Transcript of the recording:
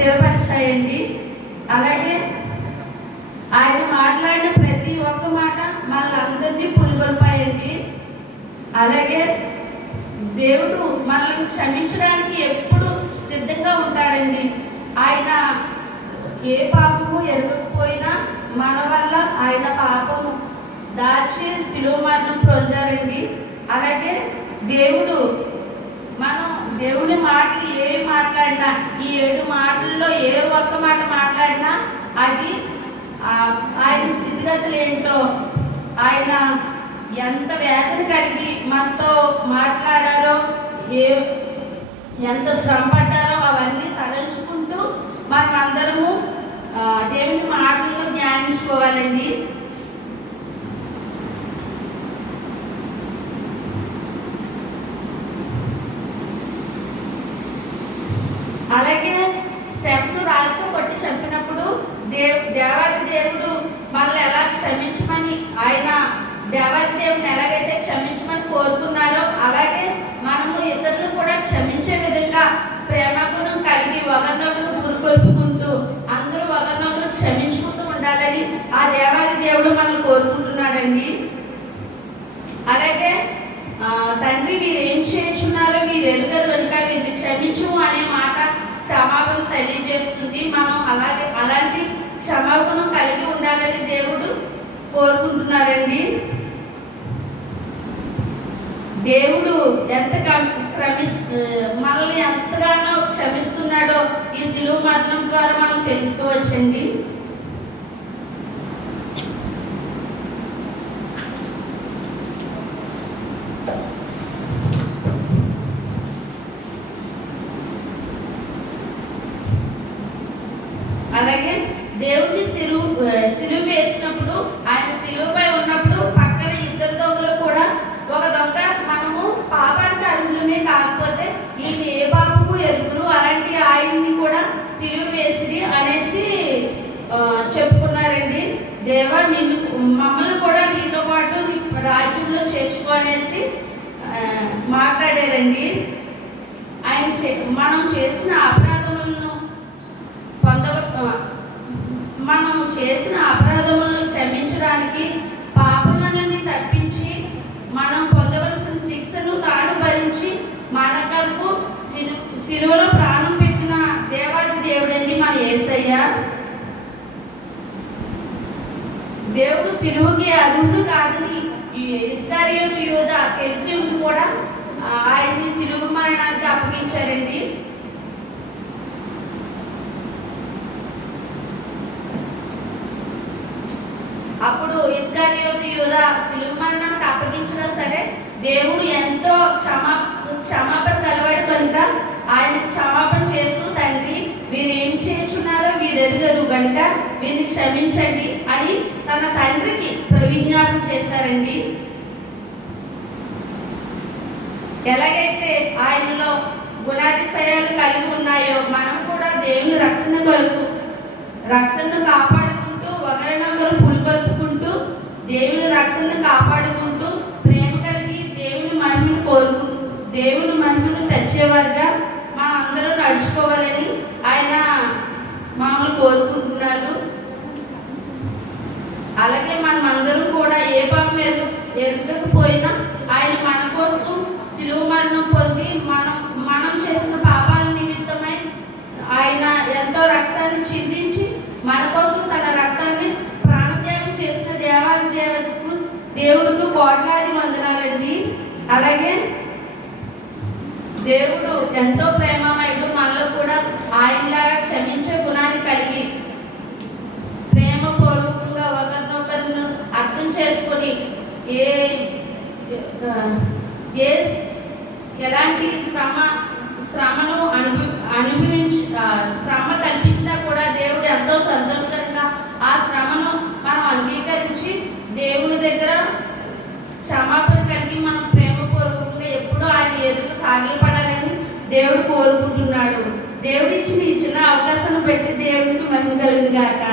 స్థిరపరిచాయండి. అలాగే ఆయన మాట్లాడిన ప్రతి ఒక్క మాట మనల్ని పురిగొల్పాయండి. అలాగే దేవుడు మనల్ని క్షమించడానికి ఎప్పుడు సిద్ధంగా ఉంటాడండి. ఆయన ఏ పాపము ఎరగకపోయినా మన వల్ల ఆయన పాపము దాచి శిలువ మరణం పొందారండి. అలాగే మనం దేవుడి మాటలు ఏ మాట్లాడినా, ఈ 7 మాటల్లో ఏ ఒక్క మాట మాట్లాడినా అది ఆయన స్థితిగతులు ఏంటో, ఆయన ఎంత వేదన కలిగి మనతో మాట్లాడారో, ఎంత శ్రమ పడ్డారో అవన్నీ తలంచుకుంటూ మనం అందరము దేవుని మాటలను ధ్యానించుకోవాలండి. అలాగే స్టెప్ను రాళ్ళతో కొట్టి చంపినప్పుడు దేవాది దేవుడు మనల్ని ఎలా క్షమించమని, ఆయన దేవాది దేవుడిని ఎలాగైతే క్షమించమని కోరుకున్నారో అలాగే మనము ఇతరులను కూడా క్షమించే విధంగా ప్రేమగుణం కలిగి ఒకరినొకరు పురుకొల్పుకుంటూ అందరూ ఒకరినొకరు క్షమించుకుంటూ ఉండాలని ఆ దేవాది దేవుడు మనల్ని కోరుకుంటున్నాడండి. అలాగే తండ్రి మీరు ఏం చేస్తున్నారో మీరు ఎరుగరు కనుక వీరిని క్షమించు అనే మాట క్షమాపణ తెలియజేస్తుంది. మనం అలాంటి క్షమాపణ కలిగి ఉండాలని దేవుడు కోరుకుంటున్నారండి. దేవుడు మనల్ని ఎంతగానో క్షమిస్తున్నాడో ఈ శిలువ మరణం ద్వారా మనం తెలుసుకోవచ్చండి. అలాగే దేవుడిని సిలువ వేసినప్పుడు, ఆయన సిలువపై ఉన్నప్పుడు పక్కన 2 దొంగలు కూడా, ఒక దొంగ మనము పాపానికి అర్హులమే కాకపోతే ఈయన ఏ పాపము ఎరుగురు, అలాంటి ఆయన్ని కూడా సిలువ వేసిరి అనేసి చెప్పుకున్నారండి. దేవా మమ్మల్ని కూడా నీతో పాటు నీ రాజ్యంలో చేర్చుకో అనేసి మాట్లాడారండి. మనం చేసిన అపరాధములను క్షమించడానికి, పాపముల నుండి తప్పించి మనం పొందవలసిన శిక్షను తాను భరించి మన కొరకు శిలువలో ప్రాణం పెట్టిన దేవాది దేవుడండి మన యేసయ్య. దేవుడు శిలువకి అర్హుడు కాదని ఇస్కరియోతు యూదా తెలిసి ఉండి కూడా ఆయన్ని శిలువ మరణానికి అప్పగించారండి. అప్పుడు ఇస్కరియోతు యూదా శిలువ మరణానికి అప్పగించినా సరే దేవుడు ఎంతో క్షమాపణ కలవాడు కనుక ఆయన క్షమాపణ చేస్తూ, తండ్రి వీరు ఏం చేస్తున్నారో వీరు ఎరుగరు కనుక వీరిని క్షమించండి అని తన తండ్రికి విజ్ఞాపన చేశారండి. ఎలాగైతే ఆయనలో గుణాతిశయాలు కలిగి ఉన్నాయో మనం కూడా దేవుని రక్షణ కొరకు రక్షణను కాపాడుకుంటూ ఒకరినొకరు పులికొల్పుకుంటూ దేవుని రక్షణను కాపాడుకుంటూ ప్రేమ కలిగి దేవుని మహిమను తెచ్చేవారుగా మా అందరూ నడుచుకోవాలని ఆయన మమ్మల్ని కోరుకుంటున్నారు. అలాగే మనం అందరం కూడా ఏ పాపం ఎరగకపోయినా ఆయన మన కోసం శిలువ మరణం పొంది మనం చేసిన పాపాల నిమిత్తమై ఆయన ఎంతో రక్తాన్ని చిందించి మన కోసం తన రక్తాన్ని ప్రాణత్యాగం చేసిన దేవుడికి కోట్లాది వందనాలండి. అలాగే దేవుడు ఎంతో ప్రేమమయుడు, మనలో కూడా ఆయనలాగా క్షమించే గుణాన్ని కలిగి ప్రేమపూర్వకంగా ఒకరినొకరిని అర్థం చేసుకొని ఎలాంటి శ్రమను శ్రమ కల్పించినా కూడా దేవుడు ఎంతో సంతోషకరంగా ఆ శ్రమను మనం అంగీకరించి దేవుని దగ్గర క్షమాపణ కలిగి మనం ప్రేమపూర్వకంగా ఎప్పుడూ ఆయన ఎదుట సాగిలపడాలని దేవుడు కోరుకుంటున్నాడు. దేవుడు ఇచ్చిన అవకాశాన్ని బట్టి దేవుడికి మహిమ కలిగిన గాక.